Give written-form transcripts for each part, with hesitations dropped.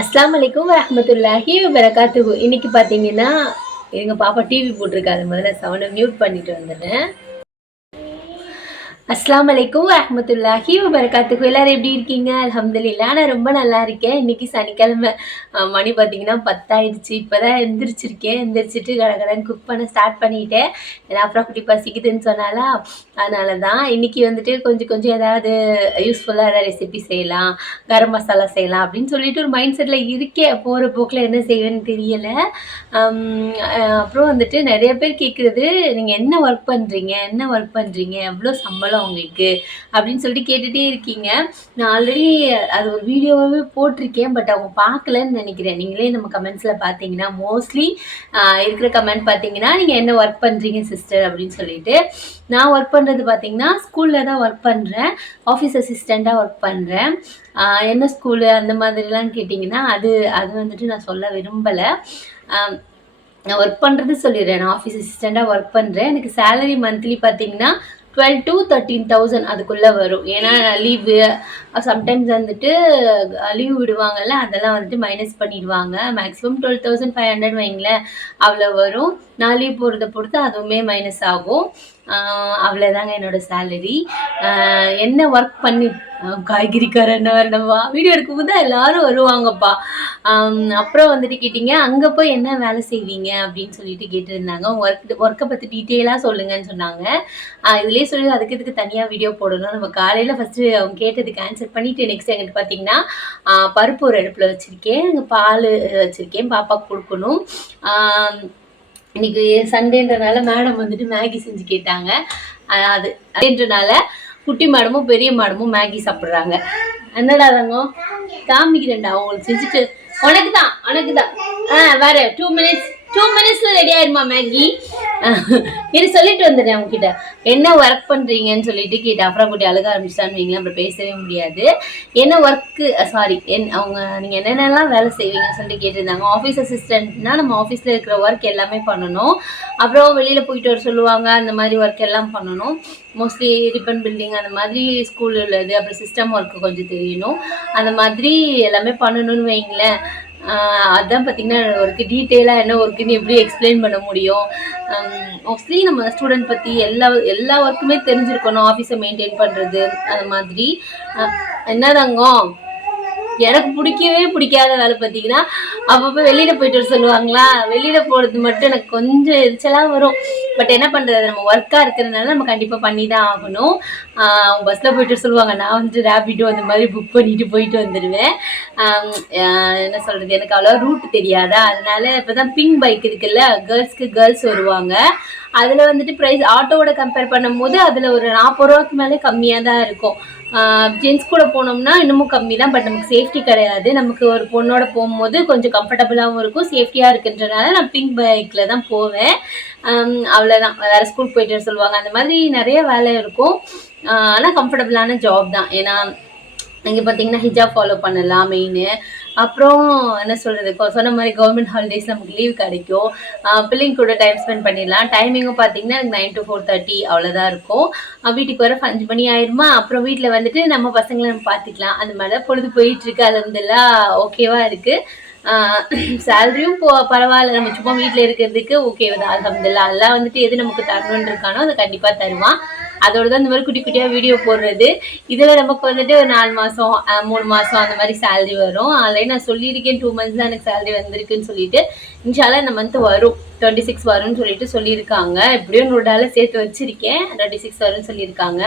அஸ்ஸலாமு அலைக்கும் வரஹ்மத்துல்லாஹி வபரகாத்துஹு. இன்னைக்கு பார்த்தீங்கன்னா எங்கள் பாப்பா டிவி போட்டிருக்காது. முதல்ல சவுண்டை மியூட் பண்ணிட்டு வந்துடுறேன். அஸ்ஸலாமு அலைக்கும் வரஹ்மத்துல்லாஹி வபரகாத்துஹு. எல்லாரும் எப்படி இருக்கீங்க? அல்ஹம்துலில்லாஹ் நான் ரொம்ப நல்லா இருக்கேன். இன்னைக்கு சனிக்கிழமை மணி பார்த்தீங்கன்னா 10 ஆயிடுச்சு. இப்போதான் எந்திரிச்சிருக்கேன். எந்திரிச்சிட்டு கடகடன்னு குக் பண்ண ஸ்டார்ட் பண்ணிட்டேன். ஏன்னா அப்புறம் குட்டி பசிக்குதுன்னு சொன்னாலா, அதனால தான் இன்னைக்கு வந்துட்டு கொஞ்சம் ஏதாவது யூஸ்ஃபுல்லான ரெசிபி செய்யலாம், கரம் மசாலா செய்யலாம் அப்படின்னு சொல்லிட்டு ஒரு மைண்ட் செட்டில் இருக்கேன். போகிற போக்கில் என்ன செய்வேன்னு தெரியல. அப்புறம் வந்துட்டு நிறைய பேர் கேட்குறது, நீங்கள் என்ன ஒர்க் பண்ணுறீங்க, எவ்வளோ சம்பளம் உங்களுக்கு அப்படின்னு சொல்லிட்டு கேட்டுகிட்டே இருக்கீங்க. நான் ஆல்ரெடி அது ஒரு வீடியோவாகவே போட்டிருக்கேன். பட் அவங்க பார்க்கலன்னு நினைக்கிறேன். நீங்களே நம்ம கமெண்ட்ஸில் பார்த்தீங்கன்னா மோஸ்ட்லி இருக்கிற கமெண்ட் பார்த்தீங்கன்னா, நீங்கள் என்ன ஒர்க் பண்ணுறீங்க சிஸ்டர் அப்படின்னு சொல்லிட்டு. நான் ஒர்க் பண்ணுறது பார்த்தீங்கன்னா ஸ்கூலில் தான் ஒர்க் பண்ணுறேன். ஆஃபீஸ் அசிஸ்டண்ட்டாக ஒர்க் பண்ணுறேன். என்ன ஸ்கூலு அந்த மாதிரிலாம் கேட்டிங்கன்னா அது வந்துட்டு நான் சொல்ல விரும்பலை. நான் ஒர்க் பண்ணுறது சொல்லிடுறேன். நான் ஆஃபீஸ் அசிஸ்டண்ட்டாக ஒர்க் பண்ணுறேன். எனக்கு சேலரி மந்த்லி பார்த்தீங்கன்னா 12 to 13,000 அதுக்குள்ளே வரும். ஏன்னா லீவு சம்டைம்ஸ் வந்துட்டு லீவ் விடுவாங்கல்ல, அதெல்லாம் வந்துட்டு மைனஸ் பண்ணிடுவாங்க. மேக்ஸிமம் 12,500 வைங்களேன், அவ்வளோ வரும். நான் லீவ் போகிறத பொறுத்து அதுவுமே மைனஸ் ஆகும். அவ்வளோதாங்க என்னோடய சேலரி. என்ன ஒர்க் பண்ணி காய்கறிக்காரன் வரணும்பா, வீடியோ எடுக்கும்போது தான் எல்லாரும் வருவாங்கப்பா. அப்புறம் வந்துட்டு கேட்டிங்க, அங்கே போய் என்ன வேலை செய்வீங்க அப்படின்னு சொல்லிட்டு கேட்டிருந்தாங்க. ஒர்க்கை பற்றி டீட்டெயிலாக சொல்லுங்கன்னு சொன்னாங்க. இதுலேயே சொல்லி அதுக்கு இதுக்கு தனியாக வீடியோ போடணும். நம்ம காலையில் ஃபஸ்ட்டு அவங்க கேட்டதுக்கு ஆன்சர் பண்ணிவிட்டு நெக்ஸ்ட் எங்கிட்ட பார்த்தீங்கன்னா பருப்பு ஒரு அடுப்பில் வச்சுருக்கேன், பால் வச்சுருக்கேன், பாப்பாவுக்கு கொடுக்கணும். இன்னைக்கு சண்டேன்றனால மேடம் வந்துட்டு மேகி செஞ்சு கேட்டாங்க. அதுன்றனால குட்டி மேடமும் பெரிய மேடமும் மேகி சாப்பிட்றாங்க. என்னடா தங்கம் காமிக்கிறேன்டா உங்களுக்கு செஞ்சுட்டு. உனக்கு தான் வேற 2 மினிட்ஸ்ல ரெடி ஆயிருமா மேகி. இது சொல்லிட்டு வந்துடுறேன் உங்ககிட்ட. என்ன ஒர்க் பண்ணுறீங்கன்னு சொல்லிட்டு கேட்டேன். அப்புறம் குட்டி அழுக ஆரம்பிச்சிட்டான்னு வைங்களேன், அப்புறம் பேசவே முடியாது. என்ன ஒர்க்கு அவங்க நீங்கள் என்னென்னலாம் வேலை செய்வீங்கன்னு சொல்லிட்டு கேட்டிருந்தாங்க. ஆஃபீஸ் அசிஸ்டன்ட்னா நம்ம ஆஃபீஸில் இருக்கிற ஒர்க் எல்லாமே பண்ணணும். அப்புறம் வெளியில் போயிட்டு வர சொல்லுவாங்க, அந்த மாதிரி ஒர்க் எல்லாம் பண்ணணும். மோஸ்ட்லி ரிப்பன் பில்டிங் அந்த மாதிரி ஸ்கூலில் உள்ளது, அப்புறம் சிஸ்டம் ஒர்க்கு கொஞ்சம் தெரியணும். அந்த மாதிரி எல்லாமே பண்ணணும்னு வைங்களேன். அதுதான் பார்த்தீங்கன்னா ஒர்க்கு டீட்டெயிலாக என்ன ஒர்க்குன்னு எப்படி எக்ஸ்பிளைன் பண்ண முடியும். மோஸ்ட்லி நம்ம ஸ்டூடெண்ட் பற்றி எல்லா ஒர்க்குமே தெரிஞ்சிருக்கணும். ஆஃபீஸை மெயின்டைன் பண்ணுறது அந்த மாதிரி. என்ன தங்கம் எனக்கு பிடிக்காத வேலை பார்த்தீங்கன்னா அப்பப்போ வெளியில் போயிட்டு வர சொல்லுவாங்களா. வெளியில் போகிறது மட்டும் எனக்கு கொஞ்சம் எரிச்சலாக வரும். பட் என்ன பண்ணுறது, நம்ம ஒர்க்காக இருக்கிறதுனால நம்ம கண்டிப்பாக பண்ணி தான் ஆகணும். அவங்க பஸ்ஸில் போயிட்டு வர சொல்லுவாங்க. நான் வந்துட்டு ரேபிடோ அந்த மாதிரி புக் பண்ணிட்டு போயிட்டு வந்துடுவேன். என்ன சொல்கிறது, எனக்கு அவ்வளோ ரூட் தெரியாதா, அதனால இப்போ தான் பிங்க் பைக் இருக்குல்ல, கேர்ள்ஸ் வருவாங்க. அதில் வந்துட்டு ப்ரைஸ் ஆட்டோவோட கம்பேர் பண்ணும் போது அதில் ஒரு 40 ரூபாய்க்கு மேலே கம்மியாக தான் இருக்கும். ஜென்ஸ் கூட போனோம்னா இன்னமும் கம்மி தான். பட் நமக்கு சேஃப்டி கிடையாது. நமக்கு ஒரு பொண்ணோட போகும்போது கொஞ்சம் கம்ஃபர்டபுளாகவும் இருக்கும், சேஃப்டியாக இருக்குன்றனால நான் பிங்க் பைக்கில் தான் போவேன். அவ்வளோதான். வேறு ஸ்கூல் போயிட்டு வர சொல்லுவாங்க. அந்த மாதிரி நிறைய வேலை இருக்கும். ஆனால் கம்ஃபர்டபுளான ஜாப் தான். ஏன்னா இங்கே பார்த்தீங்கன்னா ஹிஜாப் ஃபாலோ பண்ணலாம் மெயின். அப்புறம் என்ன சொல்கிறது, சொன்ன மாதிரி கவர்மெண்ட் ஹாலிடேஸ் நமக்கு லீவ் கிடைக்கும். பிள்ளைங்க கூட டைம் ஸ்பெண்ட் பண்ணிடலாம். டைமிங்கும் பார்த்தீங்கன்னா எனக்கு 9 to 4:30 அவ்வளோதான் இருக்கும். வீட்டுக்கு வர 5 மணி ஆயிடுமா. அப்புறம் வீட்டில் வந்துட்டு நம்ம பசங்களை நம்ம பார்த்துக்கலாம். அந்த மாதிரி தான் பொழுது போயிட்டுருக்கு. அது வந்துலாம் ஓகேவாக இருக்குது. சேலரியும் பரவாயில்ல. நம்ம சும்மா வீட்டில் இருக்கிறதுக்கு ஓகே தான். அல்ஹம்துலில்லாஹ். எல்லாம் வந்துட்டு எது நமக்கு தரணுன்னு இருக்கானோ அதை கண்டிப்பாக தருவான். அதோட தான் இந்த மாதிரி குட்டி குட்டியாக வீடியோ போடுறது. இதில் நமக்கு வந்துட்டு ஒரு 4 மாதம் 3 மாதம் அந்த மாதிரி சேலரி வரும். ஆல்ரெடி நான் சொல்லியிருக்கேன் 2 months தான் எனக்கு சேலரி வந்திருக்குன்னு சொல்லிட்டு. இன்ஷால்லா இந்த மந்த் வரும், 26 வரும்னு சொல்லிட்டு சொல்லியிருக்காங்க. எப்படியும் $100 சேர்த்து வச்சுருக்கேன். 26 வரும்னு சொல்லியிருக்காங்க.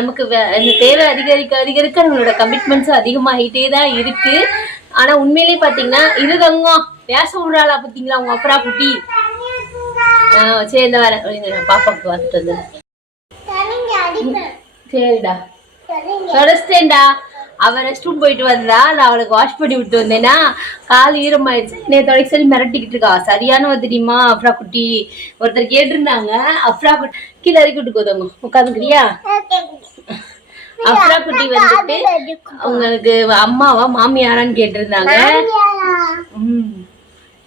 நமக்கு இந்த தேவை அதிகரிக்க நம்மளோட கமிட்மெண்ட்ஸும் அதிகமாகிட்டே தான் இருக்குது. ஆனால் உண்மையிலேயே பார்த்தீங்கன்னா இது தங்கம் பேச விடுறாளா பார்த்தீங்களா உங்கள் அப்புறா குட்டி. சரி இந்த வரேன், பாப்பாவுக்கு பார்த்துட்டு வந்து. சரிடா தொடச்சிட்டேன்டா. அவன் ரெஸ்ட் ரூம் போயிட்டு வந்தா, நான் அவளுக்கு வாஷ் பண்ணி விட்டு வந்தேன்னா கால் ஈரமாயிடுச்சு. தொடக்க சொல்லி மிரட்டிக்கிட்டு இருக்கா. சரியான தெரியுமா அப்ரா குட்டி. ஒருத்தர் கேட்டிருந்தாங்க, அப்ரா குட்டி கீழே இறக்கி விட்டு போதவங்க உட்காந்துக்கிறியா. அப்ரா குட்டி வந்துட்டு உங்களுக்கு அம்மாவா மாமியாரான்னு கேட்டிருந்தாங்க.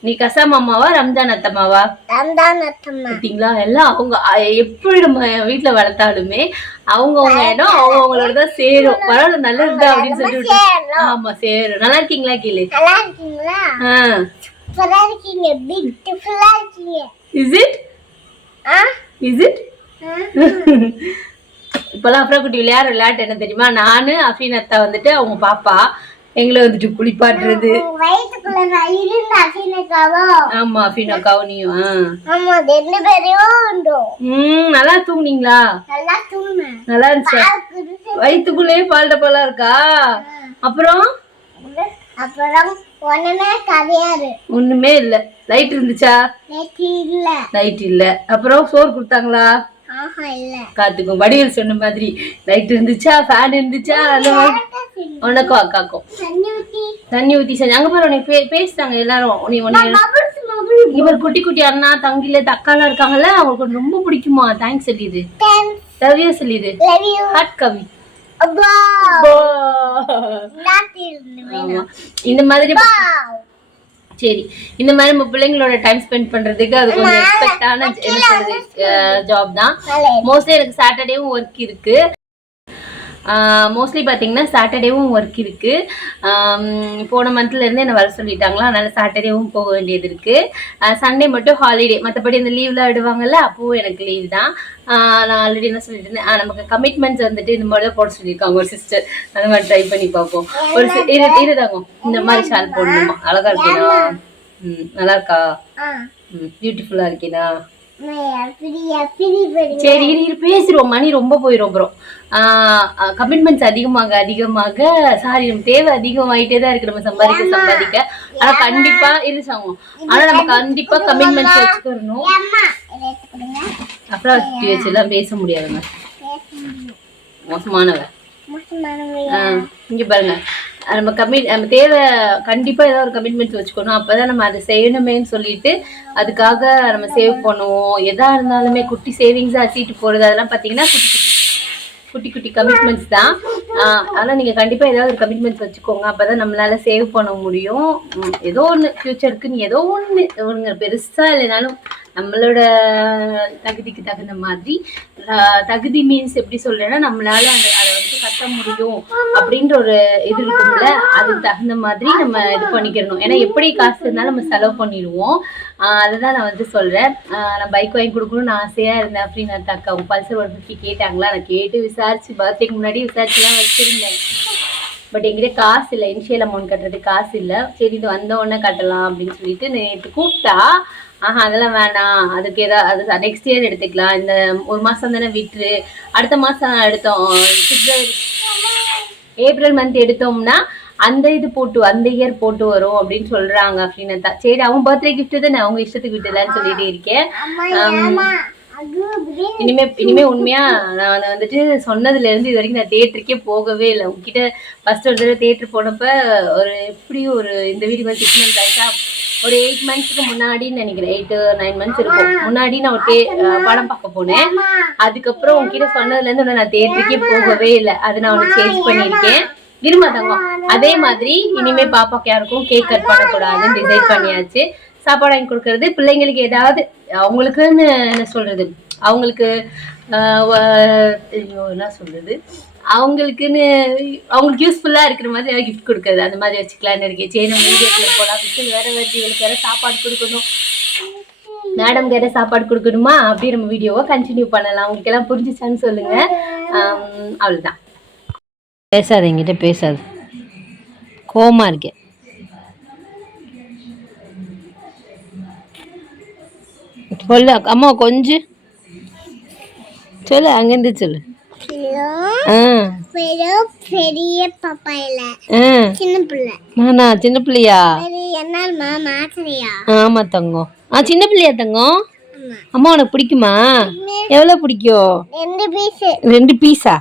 நீ கசாம் அம்மாவா ரம்ஜான் அத்தம்மாவா? பார்த்தீங்களா, எல்லாம் அவங்க எப்படி நம்ம வீட்டுல வளர்த்தாலுமே அவங்கவுங்க இடம் அவங்களோட தான் சேரும். பரவாயில்ல, நல்லதுதான் அப்படின்னு சொல்லிட்டு. ஆமா சேரும். நல்லா இருக்கீங்களா கீழே? Is it? இப்பெல்லாம் அப்புறம் குட்டி விளையாட்டு என்ன தெரியுமா, நானு அஃபீன் அத்தா வந்துட்டு அவங்க பாப்பா எங்களை வந்துட்டு குளிப்பாட்டுறது. ஆமா அஃபீன் அக்காவும் நீயும் நல்லா தூங்குனீங்களா? நல்லா இருந்துச்சா? வயிற்றுக்குள்ளேயே பால் டப்பாலாம் இருக்கா? அப்புறம் ஒண்ணுமே இல்ல. லைட் இருந்துச்சா? லைட் இல்ல. அப்புறம் சோறு கொடுத்தாங்களா? காத்துக்கும் வடிவேல் சொன்ன மாதிரி லைட் இருந்துச்சா, ஃபேன் இருந்துச்சா? அந்த மாதிரி உனக்கும் அக்காக்கும் தண்ணி ஊத்தி செஞ்சு அங்க பாரு. உனக்கு பேசுறாங்க எல்லாரும். இவர் குட்டி குட்டி அண்ணா தங்கில அக்காலாம் இருக்காங்கல்ல, அவங்களுக்கு ரொம்ப பிடிக்குமா? தேங்க்ஸ் சொல்லிடு. லவ் யூ சொல்லிடு. ஹார்ட் கவி. இந்த மாதிரி சரி, இந்த மாதிரி நம்ம பிள்ளைங்களோட டைம் ஸ்பெண்ட் பண்றதுக்கு அது கொஞ்சம் எக்ஸ்பெக்டான ஜாப் தான். மோஸ்ட்லி எனக்கு சாட்டர்டேவும் ஒர்க் இருக்கு. மோஸ்ட்லி பார்த்தீங்கன்னா சாட்டர்டேவும் ஒர்க் இருக்கு. போன மந்த்ல இருந்து என்ன வர சொல்லிட்டாங்களா, அதனால சாட்டர்டேவும் போக வேண்டியது இருக்கு. சண்டே மட்டும் ஹாலிடே. மற்றபடி இந்த லீவ்லாம் விடுவாங்கல்ல, அப்பவும் எனக்கு லீவ் தான். நான் ஆல்ரெடி என்ன சொல்லிட்டு இருந்தேன், நமக்கு கமிட்மெண்ட்ஸ் வந்துட்டு இந்த மாதிரி தான் போட சொல்லியிருக்காங்க ஒரு சிஸ்டர். அந்த மாதிரி ட்ரை பண்ணி பார்ப்போம். ஒரு இருதாங்க இந்த மாதிரி ஷால் போடணுமா? அழகா இருக்கேனா? நல்லா இருக்கா? பியூட்டிஃபுல்லா இருக்கேனா? சரி இரு பேசிடுவோம், மணி ரொம்ப போயிடும். அப்புறம் கமிட்மெண்ட்ஸ் அதிகமாக அதிகமாக சாரி நம்ம தேவை அதிகமாயிட்டே தான் இருக்கு நம்ம சம்பாதிக்க. ஆனா கண்டிப்பா இருச்சாங்க. ஆனா நம்ம கண்டிப்பா கமிட்மெண்ட்ஸ் வச்சுக்கணும். அப்புறம் வச்சுலாம் பேச முடியாதுங்க, மோசமானவ. இங்க பாருங்க, நம்ம தேவை கண்டிப்பா ஏதாவது ஒரு கமிட்மெண்ட்ஸ் வச்சுக்கணும். அப்பதான் நம்ம அதை செய்யணுமேன்னு சொல்லிட்டு அதுக்காக நம்ம சேவ் பண்ணுவோம். எதா இருந்தாலுமே குட்டி சேவிங்ஸா சீட்டு போறது அதெல்லாம் பாத்தீங்கன்னா குட்டி குட்டி கமிட்மெண்ட்ஸ் தான். அதனால் நீங்கள் கண்டிப்பாக ஏதாவது ஒரு கமிட்மெண்ட்ஸ் வச்சுக்கோங்க. அப்போ தான் நம்மளால சேவ் பண்ண முடியும். ஏதோ ஒன்று ஃப்யூச்சருக்கு நீ ஏதோ ஒன்று பெருசாக இல்லைனாலும் நம்மளோட தகுதிக்கு தகுந்த மாதிரி, தகுதி மீன்ஸ் எப்படி சொல்றேன்னா நம்மளால அதை வந்து கட்ட முடியும் அப்படின்ற ஒரு இது இருக்கும்ல, அதுக்கு தகுந்த மாதிரி நம்ம இது பண்ணிக்கணும். ஏன்னா எப்படி காசு இருந்தாலும் நம்ம செலவு பண்ணிடுவோம். அதுதான் நான் வந்து சொல்றேன். நான் பைக் வாங்கி கொடுக்கணும்னு ஆசையா இருந்தேன் அப்படின்னு அக்கா பல்சர் 150 கேட்டாங்களா. நான் கேட்டு விசாரிச்சு பர்த்டேக்கு முன்னாடி விசாரிச்சுலாம் வச்சிருந்தேன். பட் என்கிட்ட காசு இல்லை, இனிஷியல் அமௌண்ட் கட்டுறதுக்கு காசு இல்லை. சரி இது வந்த உடனே கட்டலாம் அப்படின்னு சொல்லிட்டு நேற்று கூப்பிட்டா அதெல்லாம் வேணாம், அதுக்கு ஏதாவது அது நெக்ஸ்ட் இயர் எடுத்துக்கலாம், இந்த ஒரு மாதம் தானே விட்டுரு, அடுத்த மாதம் எடுத்தோம் ஏப்ரல் மந்த் எடுத்தோம்னா அந்த இது போட்டு அந்த இயர் போட்டு வரும் அப்படின்னு சொல்றாங்க அப்படின்னு தான். சரி அவன் பர்த்டே கிஃப்ட் தானே, அவங்க இஷ்டத்துக்கு விட்டுலான்னு சொல்லிட்டு இருக்கேன். இனிமே உண்மையா நான் வந்துட்டு சொன்னதுல இருந்து இது வரைக்கும் நான் தியேட்டருக்கே போகவே இல்லை. உங்ககிட்ட ஃபர்ஸ்ட் ஒரு தடவை தியேட்டர் போனப்ப ஒரு எப்படியும் ஒரு இந்த வீடு வந்து 6 months ஆயிட்டா, ஒரு 8 monthsக்கு முன்னாடின்னு நினைக்கிறேன், 8-9 months இருக்கும் முன்னாடி நான் ஒரு படம் பார்க்க போனேன். அதுக்கப்புறம் உங்ககிட்ட சொன்னதுல இருந்து நான் தியேட்டருக்கே போகவே இல்லை. அதை நான் ஒன்று சேஞ்ச் பண்ணியிருக்கேன். இருமா தங்கம், அதே மாதிரி இனிமே பாப்பாக்கு யாருக்கும் கேக் கட் பண்ணக்கூடாதுன்னு டிசைட் பண்ணியாச்சு. சாப்பாடு வாங்கி கொடுக்கறது பிள்ளைங்களுக்கு ஏதாவது அவங்களுக்குன்னு என்ன சொல்றது, அவங்களுக்கு என்ன சொல்றது, அவங்களுக்குன்னு அவங்களுக்கு யூஸ்ஃபுல்லா இருக்கிற மாதிரி கிஃப்ட் கொடுக்கறது, அந்த மாதிரி வச்சுக்கலான்னு இருக்கேன். சரி நம்ம வீடியோக்குள்ள போலாம். விசில் வேற வருது, இவங்களுக்கு வேற சாப்பாடு கொடுக்கணும், மேடம் வேற சாப்பாடு கொடுக்கணுமா, அப்படியே நம்ம வீடியோவை கண்டினியூ பண்ணலாம். உங்களுக்கு எல்லாம் புரிஞ்சிச்சான்னு சொல்லுங்க. அவ்வளவுதான். பேசாத, என்கிட்ட பேசாது, கோவமா இருக்கேன். சொல்லு அம்மா, கொஞ்சம் சொல்லு, அங்கிருந்து சொல்லு. பெரிய பாப்பா இல்ல, சின்ன பிள்ளை. நானா சின்ன பிள்ளையா? ஆமா தங்கம். சின்ன பிள்ளையா தங்கம்? அம்மா உனக்கு பிடிக்குமா? எவ்வளவு பிடிக்கும்? 2 பீஸா?